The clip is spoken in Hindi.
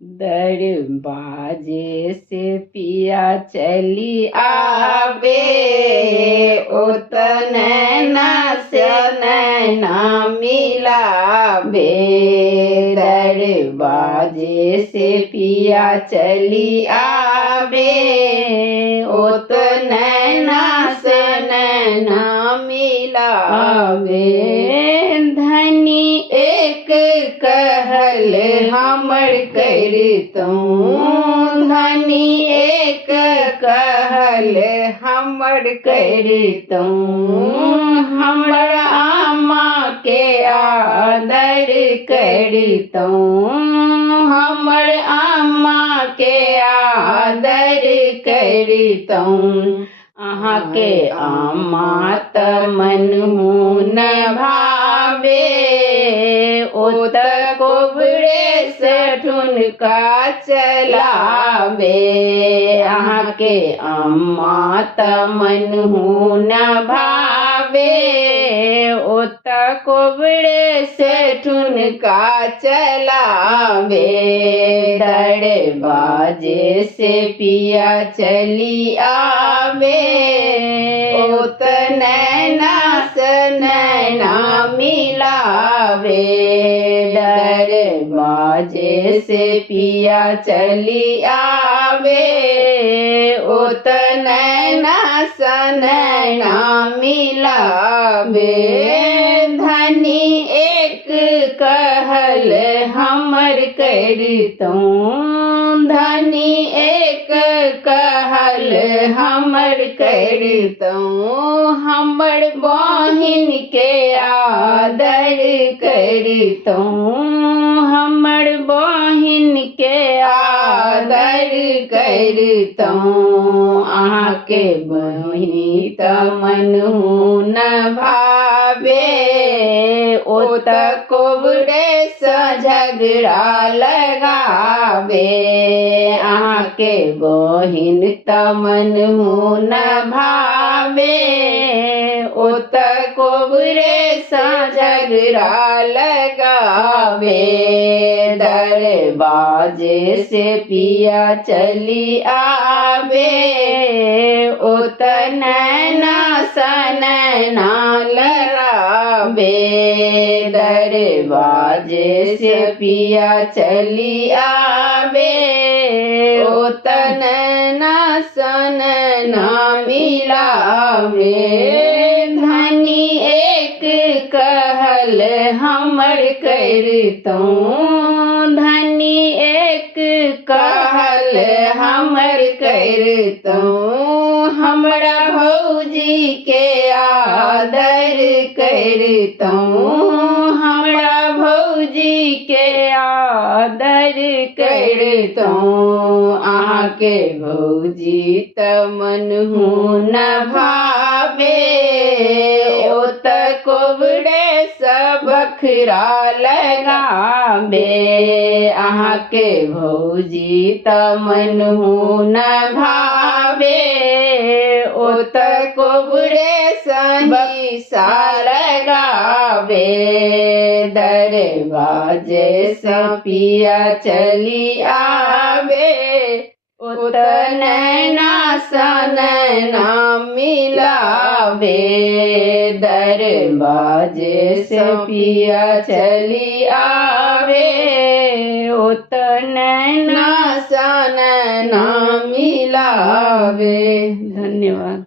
दरवाजे से पिया चली आवे, ओत नैना से नैना मिलावे। दरवाजे से पिया चली आवे, ओत नैना से नैना मिलावे। धनी एक कहल हमर करतूँ, धनी एक कहल हमर करतूँ। हमर आमा के आदर करतूँ, हमर आमा के आदर करतूँ। अहाँ के आमा त मनहु न भावे, ओत कोबरे से ठुनका चलावे। अहाँ के आमा त मनहु न भावे, ओत कोबरे से ठुनका चलावे। दरवाजे से पिया चली आवे, ओत नैना से नैना मिलावे। दरवाजे से पिया चली आवे, ओत नैना से नैना मिलावे। धनी एक कहल हमर करतूँ, धनी एक कहल हमर करतूँ। हमर बहिन के आदर करतूँ, हमर बहिन के आदर करतूँ। अहाँ के बहिनी त मनहु न भावे, ओत कोबरे से झगड़ा लगावे। अहाँ के बहिन त मनहु न भावे, ओत कोबरे से झगड़ा लगावे। दरवाजे से पिया चली आवे, ओत नैना से नैना लड़ावे। दरवाजे से पिया चली आवे, ओत नैना से नैना मिलावे। धनी एक कहल हमर करतूँ, धनी एक कहल हमर करतूँ। हमरा भौजी के आदर करतूँ, हमरा भौजी के आदर करतूँ। अहाँ के भौजी त मनहु न भावे, ओत कोबरे से बखरा लगावे। अहाँ के भौजी त मनहु न भावे, ओत कोबरे से बक्सा लगावे। दरवाजे से पिया चली आवे, ओत नैना से नैना मिलावे। दरवाजे से पिया चली आवे, ओत नैना से नैना मिलावे। धन्यवाद।